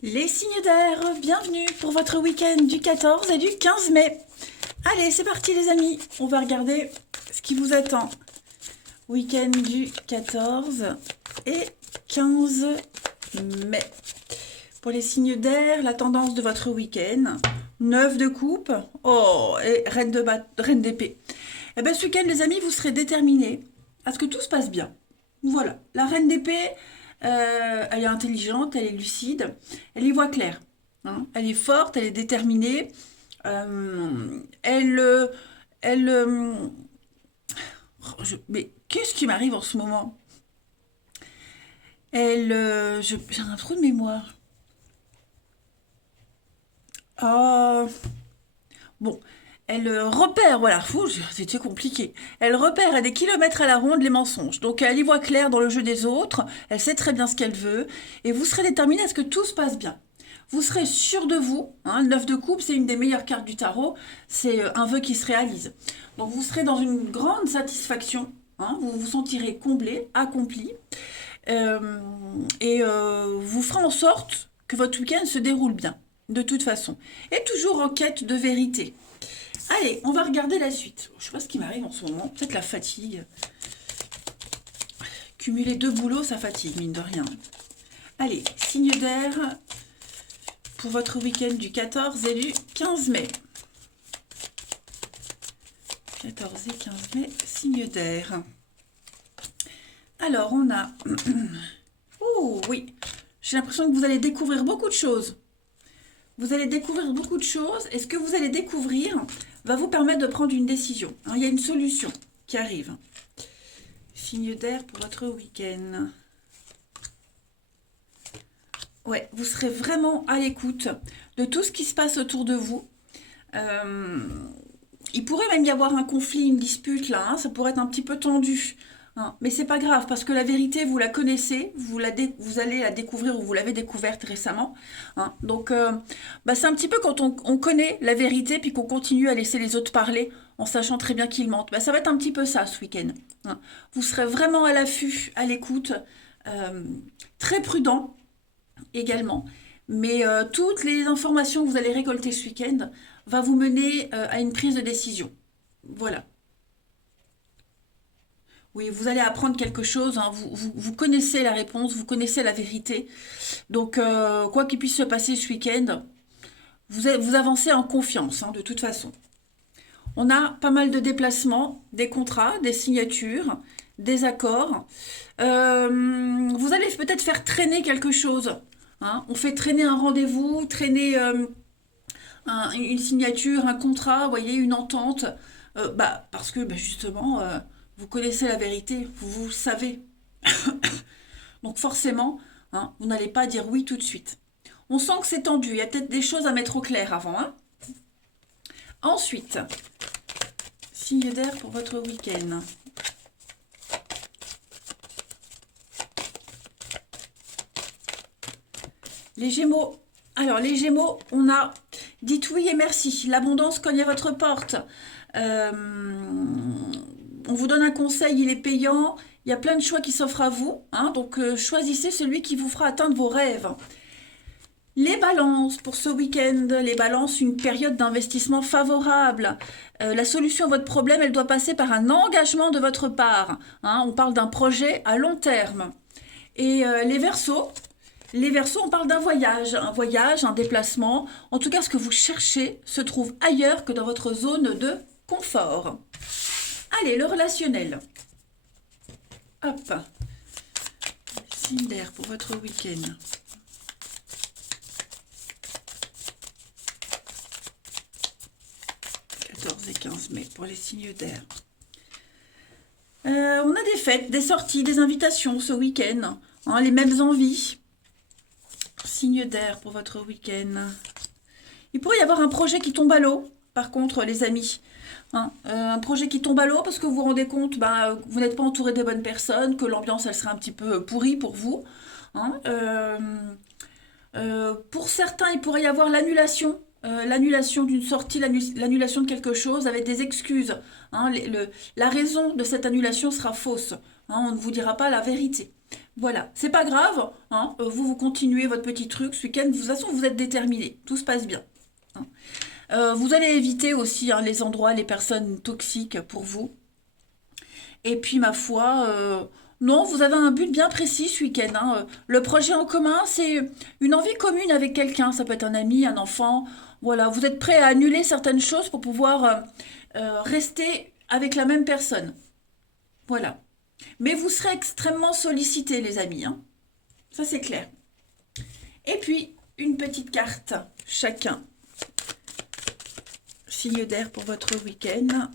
Les signes d'air, bienvenue pour votre week-end du 14 et du 15 mai. Allez, c'est parti les amis, on va regarder ce qui vous attend. Week-end du 14 et 15 mai. Pour les signes d'air, la tendance de votre week-end, 9 de coupe, oh, et reine d'épée. Eh bien ce week-end les amis, vous serez déterminés à ce que tout se passe bien. Voilà, la reine d'épée, elle est intelligente, elle est lucide, elle y voit clair. Hein. Elle est forte, elle est déterminée. Elle, elle, mais qu'est-ce qui m'arrive en ce moment? J'ai un trou de mémoire. Oh, bon, elle repère, voilà, c'était compliqué. Elle repère à des kilomètres à la ronde les mensonges. Donc elle y voit clair dans le jeu des autres, elle sait très bien ce qu'elle veut, et vous serez déterminé à ce que tout se passe bien. Vous serez sûr de vous, hein, le 9 de coupe, c'est une des meilleures cartes du tarot, c'est un vœu qui se réalise. Donc vous serez dans une grande satisfaction, hein, vous vous sentirez comblé, accompli, euh, et vous ferez en sorte que votre week-end se déroule bien, de toute façon. Et toujours en quête de vérité. Allez, on va regarder la suite. Je sais pas ce qui m'arrive en ce moment. Peut-être la fatigue. Cumuler deux boulots, ça fatigue, mine de rien. Allez, signe d'air pour votre week-end du 14 et du 15 mai. 14 et 15 mai, signe d'air. Alors, on a... Oh oui, j'ai l'impression que vous allez découvrir beaucoup de choses. Vous allez découvrir beaucoup de choses et ce que vous allez découvrir va vous permettre de prendre une décision. Hein, il y a une solution qui arrive. Signe d'air pour votre week-end. Ouais, vous serez vraiment à l'écoute de tout ce qui se passe autour de vous. Il pourrait même y avoir un conflit, une dispute là, hein, ça pourrait être un petit peu tendu. Hein, mais c'est pas grave parce que la vérité, vous la connaissez, vous allez la découvrir ou vous l'avez découverte récemment. Hein. Donc, c'est un petit peu quand on connaît la vérité puis qu'on continue à laisser les autres parler en sachant très bien qu'ils mentent. Ça va être un petit peu ça ce week-end. Hein. Vous serez vraiment à l'affût, à l'écoute, euh, très prudent également. Mais toutes les informations que vous allez récolter ce week-end va vous mener à une prise de décision. Voilà. Oui, vous allez apprendre quelque chose, hein. Vous connaissez la réponse, vous connaissez la vérité. Donc, quoi qu'il puisse se passer ce week-end, vous avancez en confiance, hein, de toute façon. On a pas mal de déplacements, des contrats, des signatures, des accords. Vous allez peut-être faire traîner quelque chose. Hein. On fait traîner un rendez-vous, traîner une signature, un contrat, vous voyez, une entente. Parce que justement, vous connaissez la vérité, vous savez. Donc forcément, hein, vous n'allez pas dire oui tout de suite. On sent que c'est tendu, il y a peut-être des choses à mettre au clair avant. Hein. Ensuite, signe d'air pour votre week-end. Les Gémeaux. Alors, les Gémeaux, on a dites oui et merci. L'abondance cogne à votre porte. Euh, on vous donne un conseil, il est payant. Il y a plein de choix qui s'offrent à vous. Hein, donc, choisissez celui qui vous fera atteindre vos rêves. Les balances pour ce week-end, les balances, une période d'investissement favorable. La solution à votre problème, elle doit passer par un engagement de votre part. Hein, on parle d'un projet à long terme. Et les Verseaux, on parle d'un voyage, un déplacement. En tout cas, ce que vous cherchez se trouve ailleurs que dans votre zone de confort. Allez, le relationnel. Hop. Signe d'air pour votre week-end. 14 et 15 mai pour les signes d'air. On a des fêtes, des sorties, des invitations ce week-end. Hein, les mêmes envies. Signe d'air pour votre week-end. Il pourrait y avoir un projet qui tombe à l'eau, par contre, les amis. Hein, un projet qui tombe à l'eau parce que vous vous rendez compte que vous n'êtes pas entouré des bonnes personnes, que l'ambiance elle serait un petit peu pourrie pour vous. Hein, pour certains, il pourrait y avoir l'annulation d'une sortie, l'annulation de quelque chose avec des excuses. Hein, la raison de cette annulation sera fausse. Hein, on ne vous dira pas la vérité. Voilà, c'est pas grave, hein, vous continuez votre petit truc ce week-end, de toute façon vous êtes déterminés, tout se passe bien. Hein. Vous allez éviter aussi hein, les endroits, les personnes toxiques pour vous. Et puis ma foi, non, vous avez un but bien précis ce week-end. Hein. Le projet en commun, c'est une envie commune avec quelqu'un, ça peut être un ami, un enfant. Voilà, vous êtes prêt à annuler certaines choses pour pouvoir rester avec la même personne. Voilà. Mais vous serez extrêmement sollicités, les amis. Hein. Ça, c'est clair. Et puis, une petite carte, chacun. Signe d'air pour votre week-end.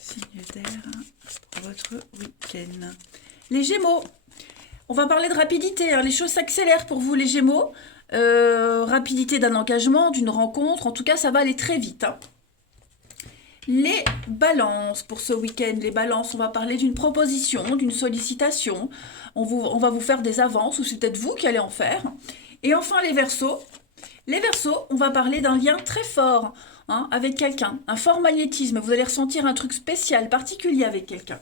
Signe d'air pour votre week-end. Les Gémeaux. On va parler de rapidité. Hein. Les choses s'accélèrent pour vous, les Gémeaux. Rapidité d'un engagement, d'une rencontre. En tout cas, ça va aller très vite. Hein. Les balances pour ce week-end. Les balances, on va parler d'une proposition, d'une sollicitation. On va vous faire des avances ou c'est peut-être vous qui allez en faire. Et enfin, les Verseaux. Les Verseaux, on va parler d'un lien très fort hein, avec quelqu'un. Un fort magnétisme. Vous allez ressentir un truc spécial, particulier avec quelqu'un.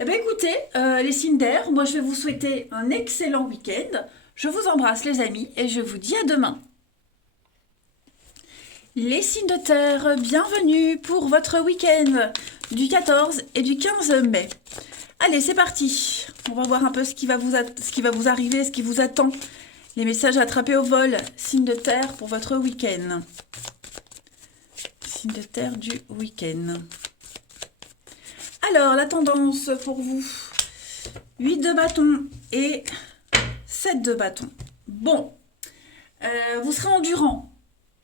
Eh bien écoutez, les signes d'air, moi je vais vous souhaiter un excellent week-end. Je vous embrasse les amis et je vous dis à demain. Les signes de terre, bienvenue pour votre week-end du 14 et du 15 mai. Allez, c'est parti. On va voir un peu ce qui va vous arriver, ce qui vous attend. Les messages attrapés au vol, signes de terre pour votre week-end. Signes de terre du week-end. Alors, la tendance pour vous, 8 de bâton et 7 de bâton. Bon, vous serez endurant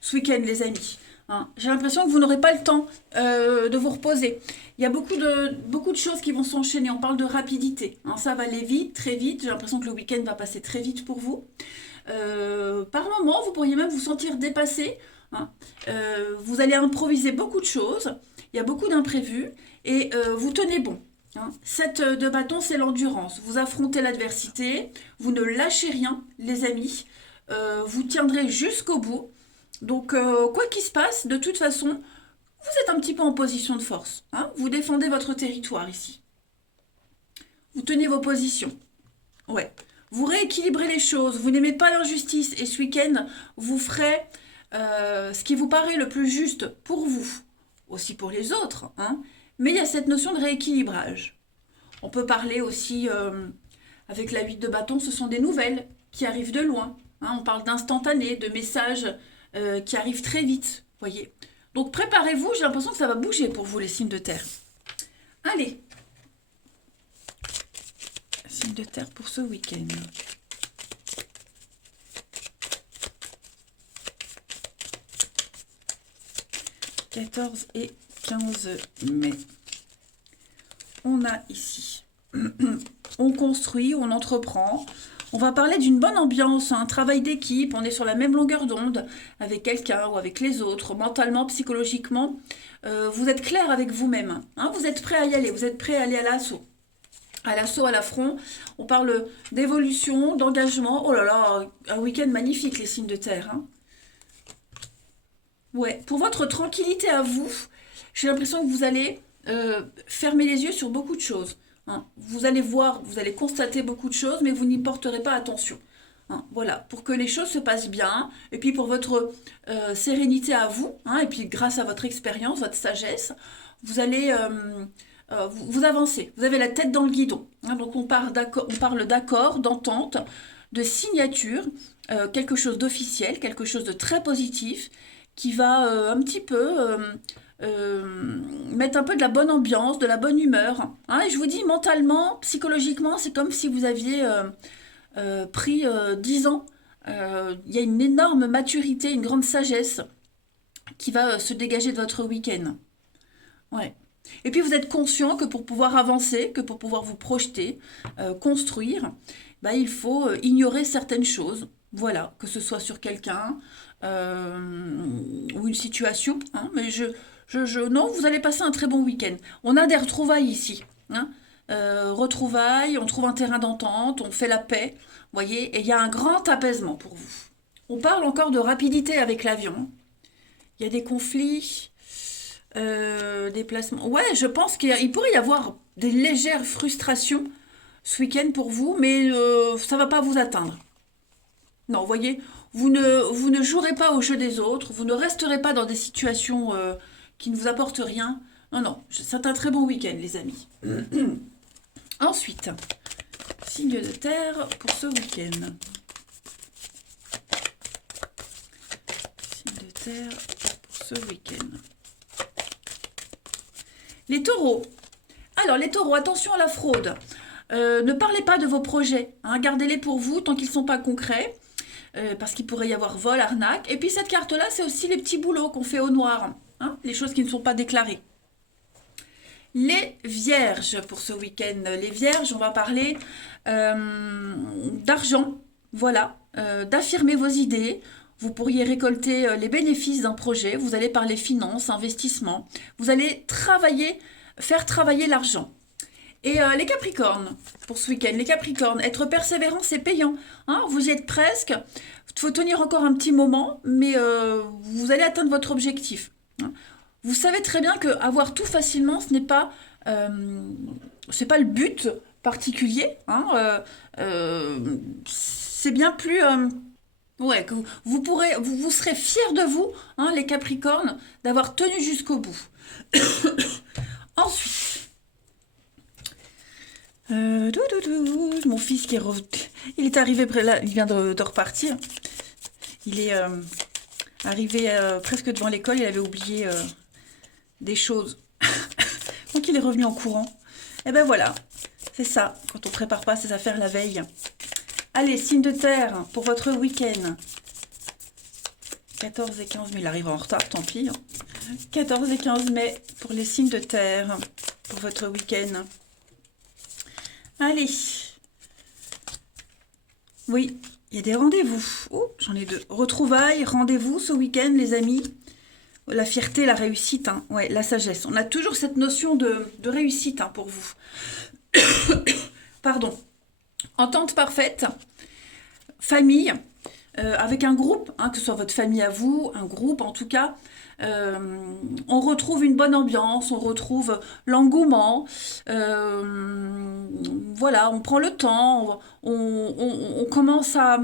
ce week-end, les amis. Hein. J'ai l'impression que vous n'aurez pas le temps de vous reposer. Il y a beaucoup de choses qui vont s'enchaîner. On parle de rapidité. Hein. Ça va aller vite, très vite. J'ai l'impression que le week-end va passer très vite pour vous. Par moment, vous pourriez même vous sentir dépassé. Hein. Vous allez improviser beaucoup de choses. Il y a beaucoup d'imprévus. Et vous tenez bon. Hein. 7 de bâton, c'est l'endurance. Vous affrontez l'adversité. Vous ne lâchez rien, les amis. Vous tiendrez jusqu'au bout. Donc, quoi qu'il se passe, de toute façon, vous êtes un petit peu en position de force. Hein. Vous défendez votre territoire ici. Vous tenez vos positions. Ouais. Vous rééquilibrez les choses. Vous n'aimez pas l'injustice. Et ce week-end, vous ferez ce qui vous paraît le plus juste pour vous. Aussi pour les autres. Hein. Mais il y a cette notion de rééquilibrage. On peut parler aussi, avec la 8 de bâton, ce sont des nouvelles qui arrivent de loin. Hein. On parle d'instantané, de messages qui arrivent très vite, voyez. Donc préparez-vous, j'ai l'impression que ça va bouger pour vous les signes de terre. Allez, signes de terre pour ce week-end. « 14 et 15 mai. On a ici, on construit, on entreprend. On va parler d'une bonne ambiance, un travail d'équipe, on est sur la même longueur d'onde avec quelqu'un ou avec les autres, mentalement, psychologiquement. Vous êtes clair avec vous-même, hein, vous êtes prêt à y aller, vous êtes prêt à aller à l'assaut. À l'assaut, à l'affront, on parle d'évolution, d'engagement. Oh là là, un week-end magnifique, les signes de terre. Hein. Ouais, pour votre tranquillité à vous, j'ai l'impression que vous allez fermer les yeux sur beaucoup de choses. Hein. Vous allez voir, vous allez constater beaucoup de choses, mais vous n'y porterez pas attention. Hein. Voilà, pour que les choses se passent bien, et puis pour votre sérénité à vous, hein, et puis grâce à votre expérience, votre sagesse, vous allez vous avancez. Vous avez la tête dans le guidon. Hein. Donc on parle d'accord, d'entente, de signature, quelque chose d'officiel, quelque chose de très positif, qui va un petit peu mettre un peu de la bonne ambiance, de la bonne humeur. Hein. Et je vous dis, mentalement, psychologiquement, c'est comme si vous aviez pris 10 ans. Il y a une énorme maturité, une grande sagesse qui va se dégager de votre week-end. Ouais. Et puis vous êtes conscient que pour pouvoir avancer, que pour pouvoir vous projeter, construire, bah, il faut ignorer certaines choses. Voilà, que ce soit sur quelqu'un ou une situation. Hein, mais non, vous allez passer un très bon week-end. On a des retrouvailles ici. Hein, retrouvailles, on trouve un terrain d'entente, on fait la paix. Voyez, et il y a un grand apaisement pour vous. On parle encore de rapidité avec l'avion. Il y a des conflits. Déplacement. Ouais, je pense qu'il pourrait y avoir des légères frustrations ce week-end pour vous, mais ça va pas vous atteindre. Non, vous voyez, vous ne jouerez pas au jeu des autres, vous ne resterez pas dans des situations qui ne vous apportent rien. Non, non, c'est un très bon week-end, les amis. Ensuite, signe de terre pour ce week-end. Signe de terre pour ce week-end. Les taureaux. Alors, les taureaux, attention à la fraude. Ne parlez pas de vos projets, hein, gardez-les pour vous tant qu'ils ne sont pas concrets. Parce qu'il pourrait y avoir vol, arnaque. Et puis cette carte-là, c'est aussi les petits boulots qu'on fait au noir, hein, les choses qui ne sont pas déclarées. Les vierges pour ce week-end. Les vierges, on va parler d'argent, voilà, d'affirmer vos idées. Vous pourriez récolter les bénéfices d'un projet. Vous allez parler finances, investissement. Vous allez faire travailler l'argent. Et les Capricornes, pour ce week-end, les Capricornes, être persévérant, c'est payant. Hein, vous y êtes presque. Il faut tenir encore un petit moment, mais vous allez atteindre votre objectif. Hein. Vous savez très bien que avoir tout facilement, c'est pas le but particulier. Hein, c'est bien plus. Ouais, que vous serez fiers de vous, hein, les Capricornes, d'avoir tenu jusqu'au bout. Ensuite. Mon fils il est arrivé près là, il vient de repartir. Il est arrivé presque devant l'école, il avait oublié des choses. Donc il est revenu en courant. Et ben voilà, c'est ça, quand on prépare pas ses affaires la veille. Allez, signe de terre pour votre week-end. 14 et 15 mai, il arrive en retard, tant pis. 14 et 15 mai pour les signes de terre pour votre week-end. Allez. Oui, il y a des rendez-vous. Oh, j'en ai deux. Retrouvailles, rendez-vous ce week-end, les amis. La fierté, la réussite, hein. Ouais, la sagesse. On a toujours cette notion de réussite, hein, pour vous. Pardon. Entente parfaite. Famille. Avec un groupe, hein, que ce soit votre famille à vous, un groupe en tout cas. On retrouve une bonne ambiance, on retrouve l'engouement, voilà, on prend le temps, on commence à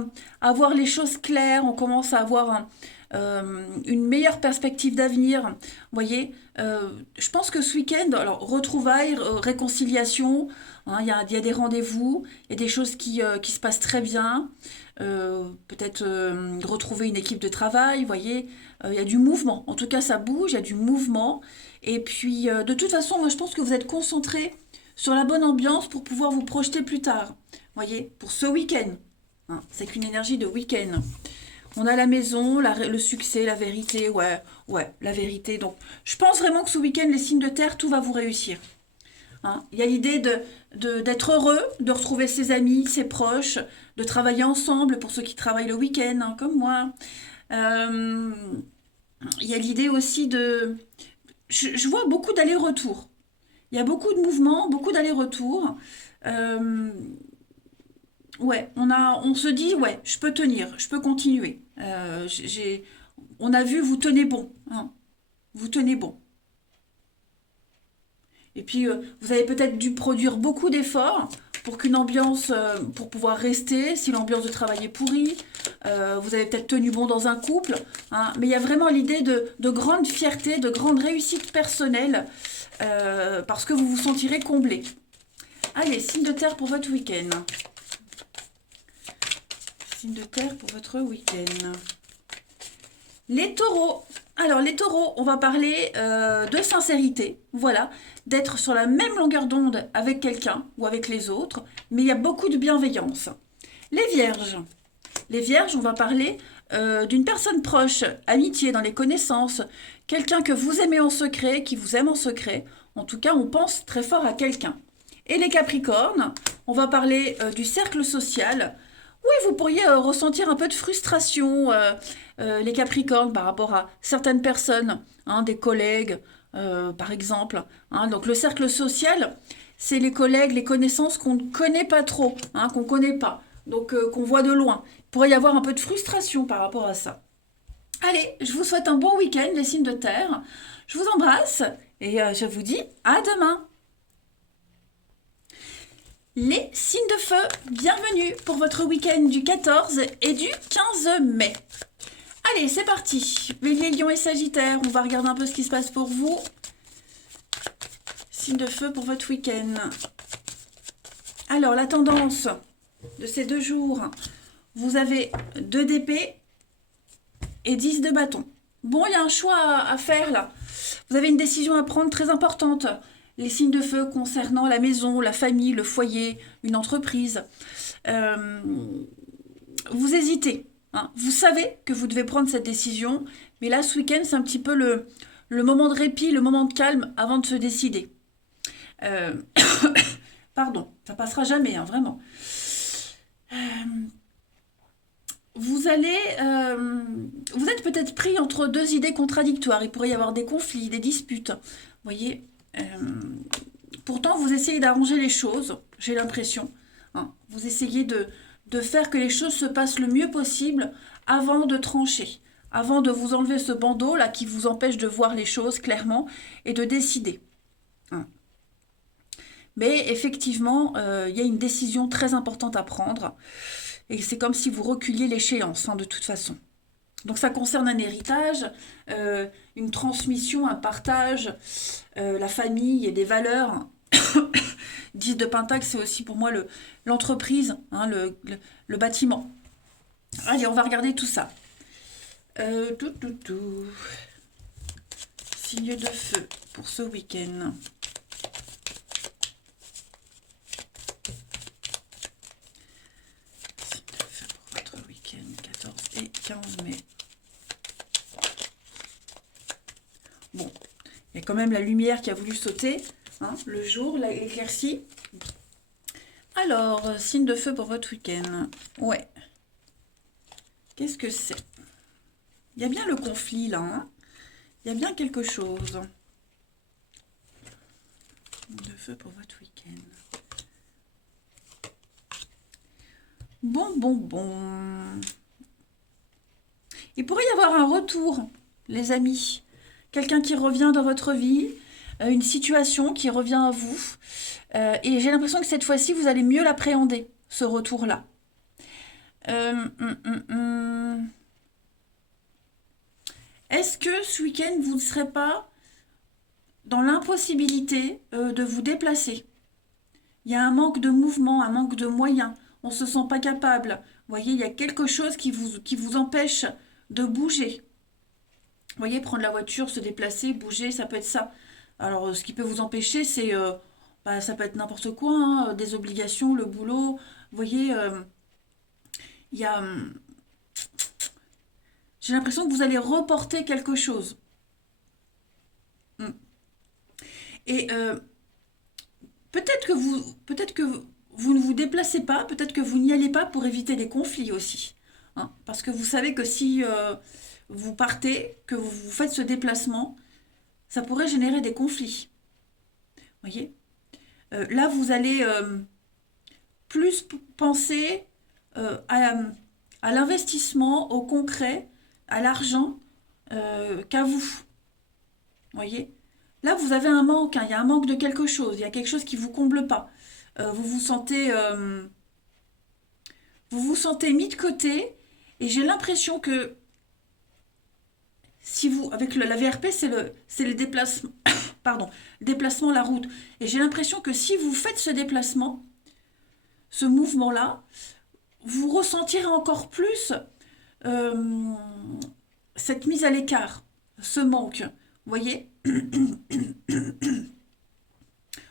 voir les choses claires, on commence à avoir une meilleure perspective d'avenir. Vous voyez, je pense que ce week-end, alors retrouvailles, réconciliation, hein, il y a des rendez-vous, il y a des choses qui se passent très bien. Peut-être retrouver une équipe de travail, vous voyez, il y a du mouvement. En tout cas, ça bouge, il y a du mouvement. Et puis, de toute façon, moi, je pense que vous êtes concentrés sur la bonne ambiance pour pouvoir vous projeter plus tard. Vous voyez, pour ce week-end. Hein, c'est qu'une énergie de week-end. On a la maison, le succès, la vérité. Ouais, la vérité. Donc, je pense vraiment que ce week-end, les signes de terre, tout va vous réussir. Hein, il y a l'idée d'être heureux, de retrouver ses amis, ses proches, de travailler ensemble pour ceux qui travaillent le week-end, hein, comme moi. Euh, il y a l'idée aussi de... Je vois beaucoup d'allers-retours. Il y a beaucoup de mouvements, beaucoup d'allers-retours. Euh, ouais, on se dit, ouais, je peux tenir, je peux continuer. On a vu, vous tenez bon. Hein, vous tenez bon. Et puis, vous avez peut-être dû produire beaucoup d'efforts pour qu'une ambiance, pour pouvoir rester, si l'ambiance de travail est pourrie. Vous avez peut-être tenu bon dans un couple. Hein, mais il y a vraiment l'idée de grande fierté, de grande réussite personnelle, parce que vous vous sentirez comblé. Allez, signe de terre pour votre week-end. Signe de terre pour votre week-end. Les taureaux. Alors, les taureaux, on va parler de sincérité, voilà, d'être sur la même longueur d'onde avec quelqu'un ou avec les autres, mais il y a beaucoup de bienveillance. Les vierges. Les vierges, on va parler d'une personne proche, amitié dans les connaissances, quelqu'un que vous aimez en secret, qui vous aime en secret. En tout cas, on pense très fort à quelqu'un. Et les capricornes, on va parler du cercle social. Oui, vous pourriez ressentir un peu de frustration, les Capricornes, par rapport à certaines personnes, hein, des collègues, par exemple. Hein. Donc le cercle social, c'est les collègues, les connaissances qu'on ne connaît pas trop, hein, qu'on ne connaît pas, donc qu'on voit de loin. Il pourrait y avoir un peu de frustration par rapport à ça. Allez, je vous souhaite un bon week-end, les signes de terre. Je vous embrasse et je vous dis à demain. Les signes de feu, bienvenue pour votre week-end du 14 et du 15 mai. Allez, c'est parti. Bélier, Lion et Sagittaire, on va regarder un peu ce qui se passe pour vous. Signes de feu pour votre week-end. Alors, la tendance de ces 2 jours, vous avez 2 d'épée et 10 de bâton. Bon, il y a un choix à faire là. Vous avez une décision à prendre très importante. Les signes de feu concernant la maison, la famille, le foyer, une entreprise. Vous hésitez. Hein. Vous savez que vous devez prendre cette décision. Mais là, ce week-end, c'est un petit peu le moment de répit, le moment de calme avant de se décider. Pardon, ça passera jamais, hein, vraiment. Vous êtes peut-être pris entre 2 idées contradictoires. Il pourrait y avoir des conflits, des disputes. Vous voyez, pourtant, vous essayez d'arranger les choses, j'ai l'impression. Hein. Vous essayez de faire que les choses se passent le mieux possible avant de trancher, avant de vous enlever ce bandeau là qui vous empêche de voir les choses clairement et de décider. Hein. Mais effectivement, il y a une décision très importante à prendre. Et c'est comme si vous reculiez l'échéance, hein, de toute façon. Donc ça concerne un héritage, une transmission, un partage, la famille et des valeurs. 10 de Pentacle, c'est aussi pour moi l'entreprise, hein, le bâtiment. Allez, on va regarder tout ça. Signe de feu pour ce week-end. Signe de feu pour votre week-end 14 et 15 mai. Bon, il y a quand même la lumière qui a voulu sauter, hein, le jour, l'éclaircie. Alors, signe de feu pour votre week-end. Ouais. Qu'est-ce que c'est? Il y a bien le conflit là, hein. Il y a bien quelque chose. Signe de feu pour votre week-end. Bon. Il pourrait y avoir un retour, les amis. Quelqu'un qui revient dans votre vie, une situation qui revient à vous. Et j'ai l'impression que cette fois-ci, vous allez mieux l'appréhender, ce retour-là. Est-ce que ce week-end, vous ne serez pas dans l'impossibilité de vous déplacer? Il y a un manque de mouvement, un manque de moyens. On ne se sent pas capable. Vous voyez, il y a quelque chose qui vous empêche de bouger. Vous voyez, prendre la voiture, se déplacer, bouger, ça peut être ça. Alors, ce qui peut vous empêcher, c'est... ça peut être n'importe quoi, hein, des obligations, le boulot. Vous voyez, il y a... j'ai l'impression que vous allez reporter quelque chose. Et peut-être que vous ne vous déplacez pas, peut-être que vous n'y allez pas pour éviter des conflits aussi. Hein, parce que vous savez que si vous partez, que vous faites ce déplacement, ça pourrait générer des conflits. Vous voyez? Là, vous allez plus penser à l'investissement, au concret, à l'argent, qu'à vous. Vous voyez? Là, vous avez un manque, hein, il y a un manque de quelque chose, il y a quelque chose qui ne vous comble pas. Vous vous sentez mis de côté et j'ai l'impression que si vous, avec la VRP, c'est le déplacement, pardon, le déplacement, la route. Et j'ai l'impression que si vous faites ce déplacement, ce mouvement-là, vous ressentirez encore plus cette mise à l'écart, ce manque. Vous voyez?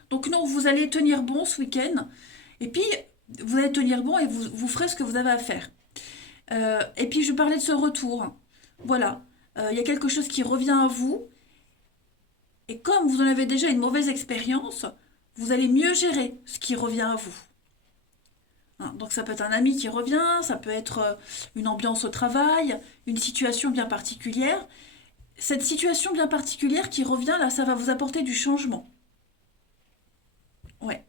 Donc non, vous allez tenir bon ce week-end. Et puis, vous allez tenir bon et vous ferez ce que vous avez à faire. Et puis, je parlais de ce retour. Voilà. Il y a quelque chose qui revient à vous. Et comme vous en avez déjà une mauvaise expérience, vous allez mieux gérer ce qui revient à vous. Hein, donc ça peut être un ami qui revient, ça peut être une ambiance au travail, une situation bien particulière. Cette situation bien particulière qui revient, là, ça va vous apporter du changement. Ouais.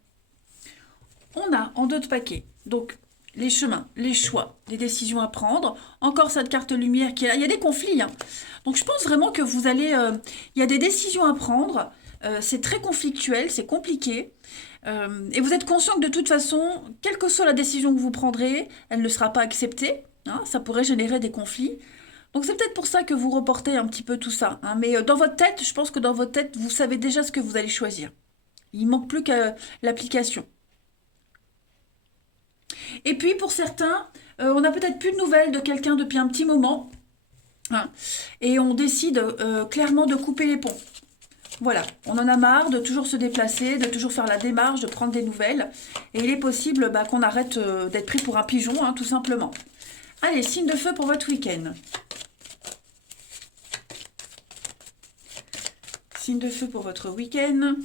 On a en 2 de paquets. Donc, les chemins, les choix, les décisions à prendre. Encore cette carte lumière qui est là. Il y a des conflits, hein. Donc je pense vraiment que vous allez... il y a des décisions à prendre. C'est très conflictuel, c'est compliqué. Et vous êtes conscient que de toute façon, quelle que soit la décision que vous prendrez, elle ne sera pas acceptée, hein. Ça pourrait générer des conflits. Donc c'est peut-être pour ça que vous reportez un petit peu tout ça, hein. Mais dans votre tête, je pense que dans votre tête, vous savez déjà ce que vous allez choisir. Il manque plus que l'application. Et puis pour certains, on n'a peut-être plus de nouvelles de quelqu'un depuis un petit moment, hein, et on décide clairement de couper les ponts. Voilà, on en a marre de toujours se déplacer, de toujours faire la démarche, de prendre des nouvelles. Et il est possible qu'on arrête d'être pris pour un pigeon, hein, tout simplement. Allez, signe de feu pour votre week-end. Signe de feu pour votre week-end.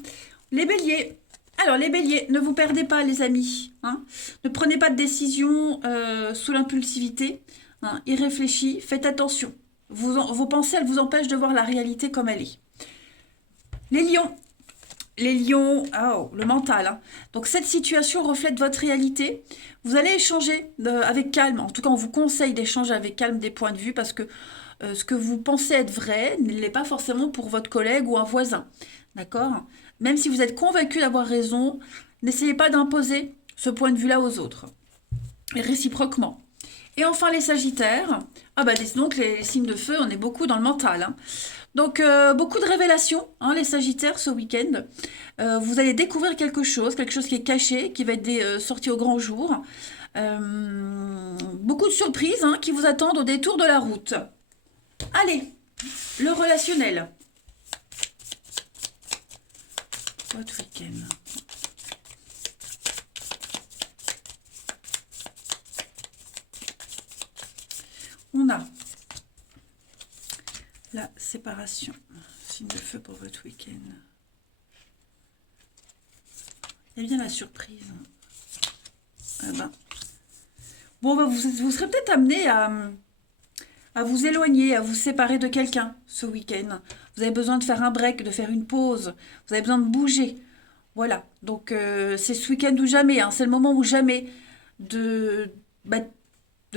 Les béliers. Alors, les béliers, ne vous perdez pas, les amis, hein. Ne prenez pas de décision sous l'impulsivité, hein. Irréfléchis, faites attention. Vos pensées, elles vous empêchent de voir la réalité comme elle est. Les lions. Les lions, oh, le mental, hein. Donc, cette situation reflète votre réalité. Vous allez échanger avec calme. En tout cas, on vous conseille d'échanger avec calme des points de vue parce que ce que vous pensez être vrai ne l'est pas forcément pour votre collègue ou un voisin. D'accord? Même si vous êtes convaincu d'avoir raison, n'essayez pas d'imposer ce point de vue-là aux autres. Et réciproquement. Et enfin, les sagittaires. Ah bah, donc les signes de feu, on est beaucoup dans le mental, hein. Donc, beaucoup de révélations, hein, les sagittaires, ce week-end. Vous allez découvrir quelque chose qui est caché, qui va être sorti au grand jour. Beaucoup de surprises, hein, qui vous attendent au détour de la route. Allez, le relationnel. Votre week-end. On a la séparation. Signe de feu pour votre week-end. Il y a bien la surprise. Ah ben. Bon, bah, vous serez peut-être amené à vous éloigner, à vous séparer de quelqu'un ce week-end. Vous avez besoin de faire un break, de faire une pause. Vous avez besoin de bouger. Voilà. Donc, c'est ce week-end ou jamais, hein. C'est le moment ou jamais de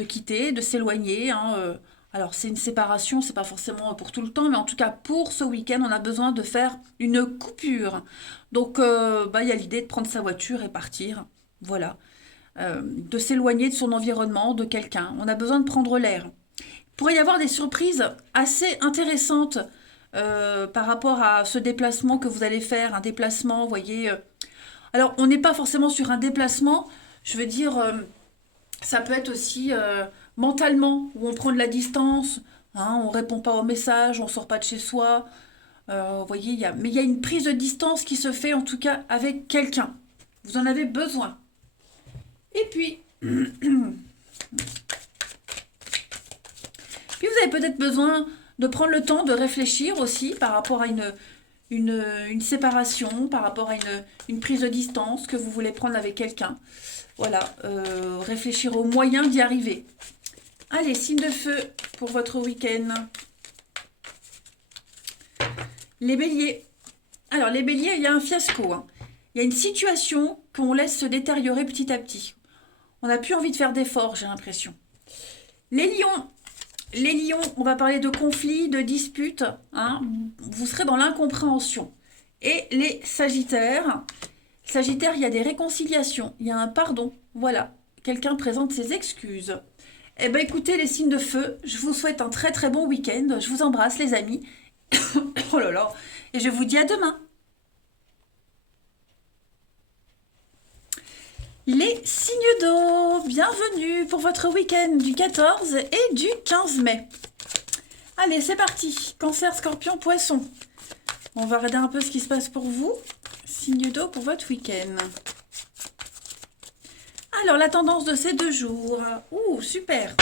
quitter, de s'éloigner, hein. Alors, c'est une séparation, c'est pas forcément pour tout le temps, mais en tout cas, pour ce week-end, on a besoin de faire une coupure. Donc, il y a l'idée de prendre sa voiture et partir. Voilà. De s'éloigner de son environnement, de quelqu'un. On a besoin de prendre l'air. Il pourrait y avoir des surprises assez intéressantes par rapport à ce déplacement que vous allez faire. Un déplacement, vous voyez. Alors, on n'est pas forcément sur un déplacement. Je veux dire, ça peut être aussi mentalement, où on prend de la distance, hein, on répond pas aux messages, on sort pas de chez soi. Vous voyez, mais il y a une prise de distance qui se fait, en tout cas, avec quelqu'un. Vous en avez besoin. Et puis, vous avez peut-être besoin de prendre le temps de réfléchir aussi par rapport à une séparation, par rapport à une prise de distance que vous voulez prendre avec quelqu'un. Voilà, réfléchir aux moyens d'y arriver. Allez, signe de feu pour votre week-end. Les béliers. Alors, les béliers, il y a un fiasco, hein. Il y a une situation qu'on laisse se détériorer petit à petit. On n'a plus envie de faire d'efforts, j'ai l'impression. Les lions, on va parler de conflits, de disputes, hein. Vous serez dans l'incompréhension. Et les sagittaires, il y a des réconciliations, il y a un pardon. Voilà, quelqu'un présente ses excuses. Eh bien, écoutez, les signes de feu, je vous souhaite un très très bon week-end. Je vous embrasse, les amis. Oh là là. Et je vous dis à demain. Les signes d'eau, bienvenue pour votre week-end du 14 et du 15 mai. Allez, c'est parti. Cancer, Scorpion, Poisson. On va regarder un peu ce qui se passe pour vous. Signe d'eau pour votre week-end. Alors, la tendance de ces 2 jours. Ouh, super.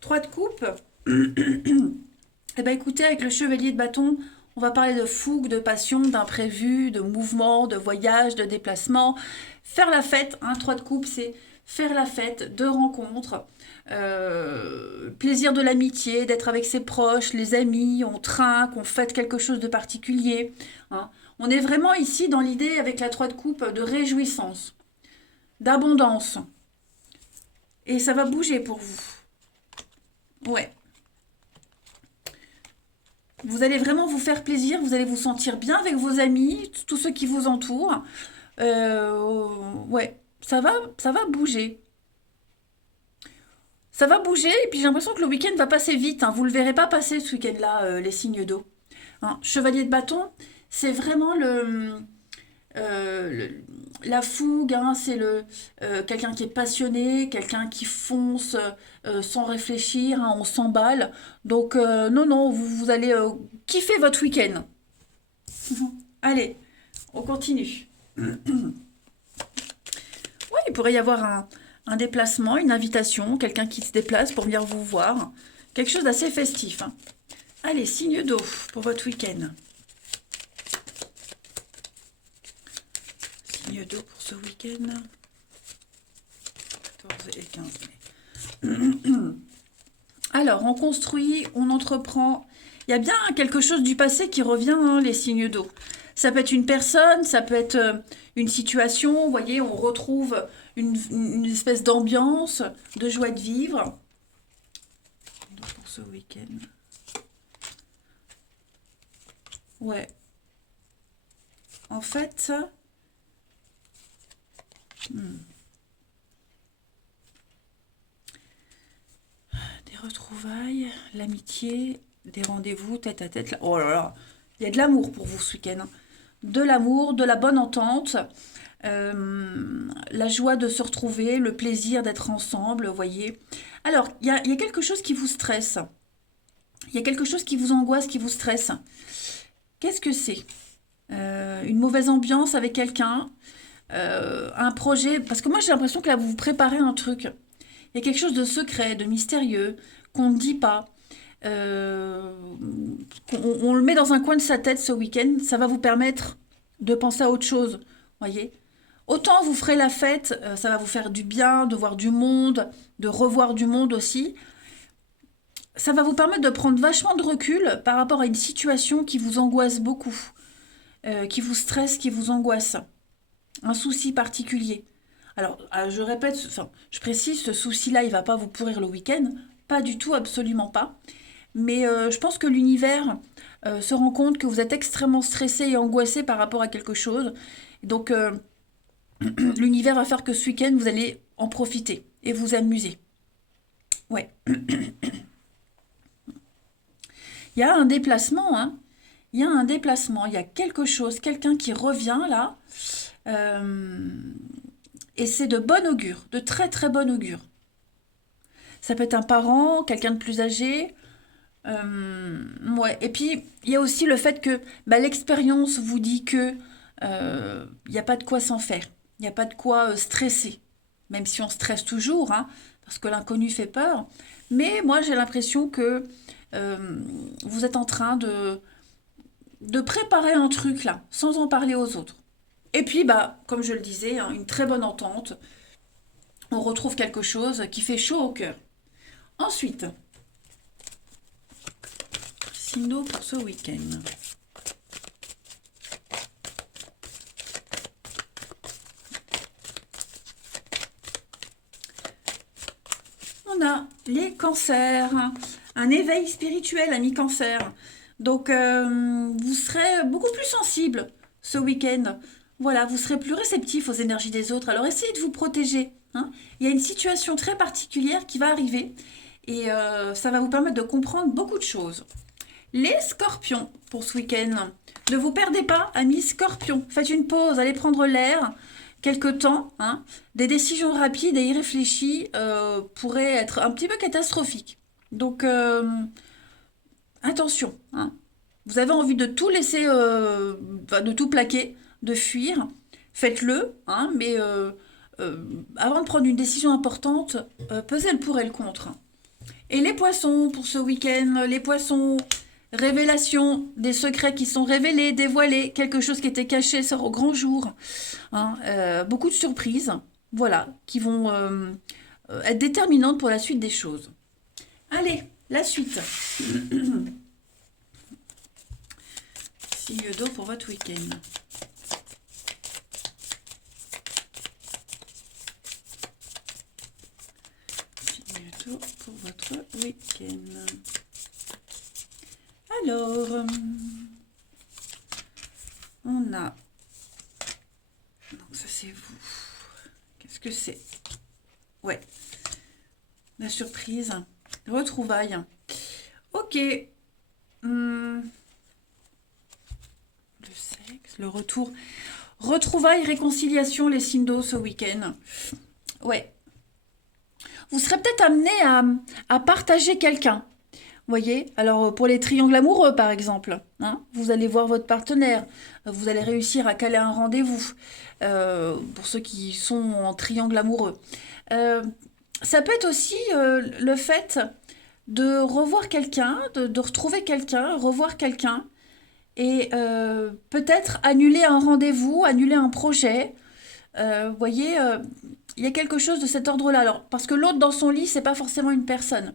3 de coupe. Eh bien, écoutez, avec le chevalier de bâton, on va parler de fougue, de passion, d'imprévu, de mouvement, de voyage, de déplacement. Faire la fête, hein, 3 de coupe, c'est faire la fête, de rencontres, plaisir de l'amitié, d'être avec ses proches, les amis, on trinque, on fête quelque chose de particulier, hein. On est vraiment ici dans l'idée, avec la 3 de coupe, de réjouissance, d'abondance. Et ça va bouger pour vous. Ouais. Vous allez vraiment vous faire plaisir, vous allez vous sentir bien avec vos amis, tous ceux qui vous entourent. Ouais, ça va bouger. Ça va bouger, et puis j'ai l'impression que le week-end va passer vite, hein. Vous ne le verrez pas passer ce week-end-là, les signes d'eau. Hein, Chevalier de bâton, c'est vraiment la fougue, hein, c'est quelqu'un qui est passionné, quelqu'un qui fonce sans réfléchir, hein, on s'emballe. Donc non, non, vous allez kiffer votre week-end. Allez, on continue. Oui, il pourrait y avoir un déplacement, une invitation, quelqu'un qui se déplace pour venir vous voir. Quelque chose d'assez festif. Hein. Allez, signe d'eau pour votre week-end. Signe d'eau pour ce week-end. 14 et 15 mai. Alors, on construit, on entreprend. Il y a bien quelque chose du passé qui revient, hein, les signes d'eau. Ça peut être une personne, ça peut être une situation. Vous voyez, on retrouve une espèce d'ambiance, de joie de vivre. Donc pour ce week-end. Ouais. En fait, des retrouvailles, l'amitié, des rendez-vous tête à tête. Oh là là, il y a de l'amour pour vous ce week-end. Hein. De l'amour, de la bonne entente, la joie de se retrouver, le plaisir d'être ensemble, vous voyez. Alors, il y a quelque chose qui vous stresse. Il y a quelque chose qui vous angoisse, qui vous stresse. Qu'est-ce que c'est? Une mauvaise ambiance avec quelqu'un, un projet. Parce que moi, j'ai l'impression que là, vous vous préparez un truc. Il y a quelque chose de secret, de mystérieux, qu'on ne dit pas. Euh, on le met dans un coin de sa tête ce week-end. Ça va vous permettre de penser à autre chose. Voyez. Autant vous ferez la fête, ça va vous faire du bien, de voir du monde, de revoir du monde aussi. Ça va vous permettre de prendre vachement de recul par rapport à une situation qui vous angoisse beaucoup, qui vous stresse, qui vous angoisse. Un souci particulier. Alors, je répète, enfin, je précise, ce souci-là, il ne va pas vous pourrir le week-end. Pas du tout, absolument pas. Mais je pense que l'univers se rend compte que vous êtes extrêmement stressé et angoissé par rapport à quelque chose. Donc, l'univers va faire que ce week-end, vous allez en profiter et vous amuser. Ouais. Il y a un déplacement, hein. Il y a un déplacement, il y a quelque chose, quelqu'un qui revient là. Euh, et c'est de bon augure, de très très bon augure. Ça peut être un parent, quelqu'un de plus âgé. Ouais. Et puis, il y a aussi le fait que bah, l'expérience vous dit que il n'y a pas de quoi s'en faire. Il n'y a pas de quoi stresser. Même si on stresse toujours, hein, parce que l'inconnu fait peur. Mais moi, j'ai l'impression que vous êtes en train de préparer un truc là, sans en parler aux autres. Et puis, bah, comme je le disais, hein, une très bonne entente. On retrouve quelque chose qui fait chaud au cœur. Ensuite, sinon pour ce week-end. On a les cancers, un éveil spirituel, ami cancer. Donc, vous serez beaucoup plus sensible ce week-end. Voilà, vous serez plus réceptif aux énergies des autres. Alors, essayez de vous protéger. Hein. Il y a une situation très particulière qui va arriver et ça va vous permettre de comprendre beaucoup de choses. Les scorpions pour ce week-end. Ne vous perdez pas, amis scorpions. Faites une pause, allez prendre l'air. Quelque temps, hein. Des décisions rapides et irréfléchies pourraient être un petit peu catastrophiques. Donc, attention. Hein. Vous avez envie de tout laisser, de tout plaquer, de fuir. Faites-le, hein, mais avant de prendre une décision importante, pesez le pour et le contre. Et les poissons pour ce week-end, les poissons, révélation, des secrets qui sont révélés, dévoilés, quelque chose qui était caché sort au grand jour. Hein, beaucoup de surprises, voilà, qui vont être déterminantes pour la suite des choses. Allez, la suite. Signe d'eau pour votre week-end. Verseau pour votre week-end. Alors, on a... Donc ça c'est vous. Qu'est-ce que c'est? Ouais. La surprise. Retrouvailles. Ok. Le sexe, le retour. Retrouvailles, réconciliation, les signes d'eau ce week-end. Ouais. Vous serez peut-être amené à partager quelqu'un. Vous voyez? Alors, pour les triangles amoureux, par exemple, hein, vous allez voir votre partenaire. Vous allez réussir à caler un rendez-vous. Pour ceux qui sont en triangle amoureux. Ça peut être aussi le fait de revoir quelqu'un, de retrouver quelqu'un, revoir quelqu'un, et peut-être annuler un rendez-vous, annuler un projet. Vous voyez, il y a quelque chose de cet ordre-là. Alors, parce que l'autre dans son lit, c'est pas forcément une personne.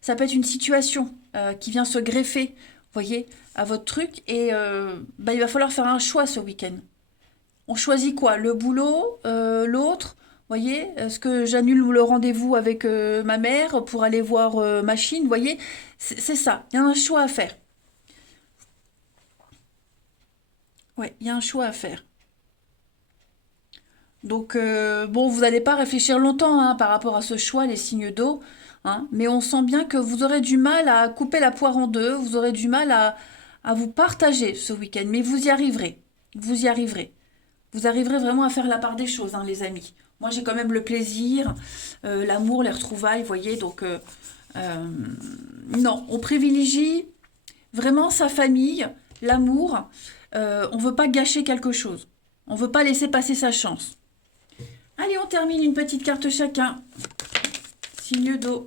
Ça peut être une situation qui vient se greffer, vous voyez, à votre truc, et il va falloir faire un choix ce week-end. On choisit quoi? Le boulot, l'autre? Vous voyez, est-ce que j'annule le rendez-vous avec ma mère pour aller voir Machine? Vous voyez, c'est ça. Il y a un choix à faire. Ouais, il y a un choix à faire. Donc, bon, vous n'allez pas réfléchir longtemps hein, par rapport à ce choix, les signes d'eau. Hein, mais on sent bien que vous aurez du mal à couper la poire en deux. Vous aurez du mal à vous partager ce week-end. Mais vous y arriverez. Vous y arriverez. Vous arriverez vraiment à faire la part des choses, hein, les amis. Moi, j'ai quand même le plaisir, l'amour, les retrouvailles, vous voyez. Donc, euh, non, on privilégie vraiment sa famille, l'amour. On ne veut pas gâcher quelque chose. On ne veut pas laisser passer sa chance. Allez, on termine une petite carte chacun. Signe d'eau.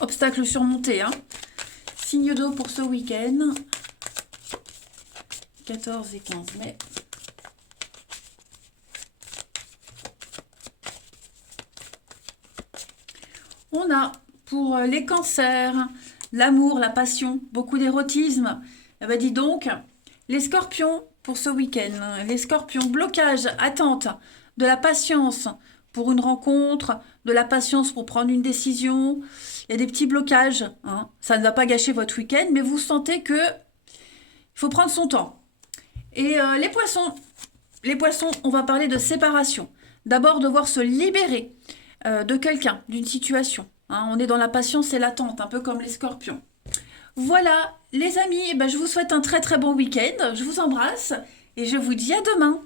Obstacle surmonté. Hein. Signe d'eau pour ce week-end. 14 et 15 mai. On a pour les cancers, l'amour, la passion, beaucoup d'érotisme. Eh ben dis donc, les scorpions pour ce week-end. Les scorpions, blocage, attente, de la patience pour une rencontre, de la patience pour prendre une décision. Il y a des petits blocages. Hein. Ça ne va pas gâcher votre week-end, mais vous sentez que il faut prendre son temps. Et les poissons, on va parler de séparation. D'abord, devoir se libérer de quelqu'un, d'une situation. Hein, on est dans la patience et l'attente, un peu comme les scorpions. Voilà, les amis, eh ben, je vous souhaite un très très bon week-end. Je vous embrasse et je vous dis à demain.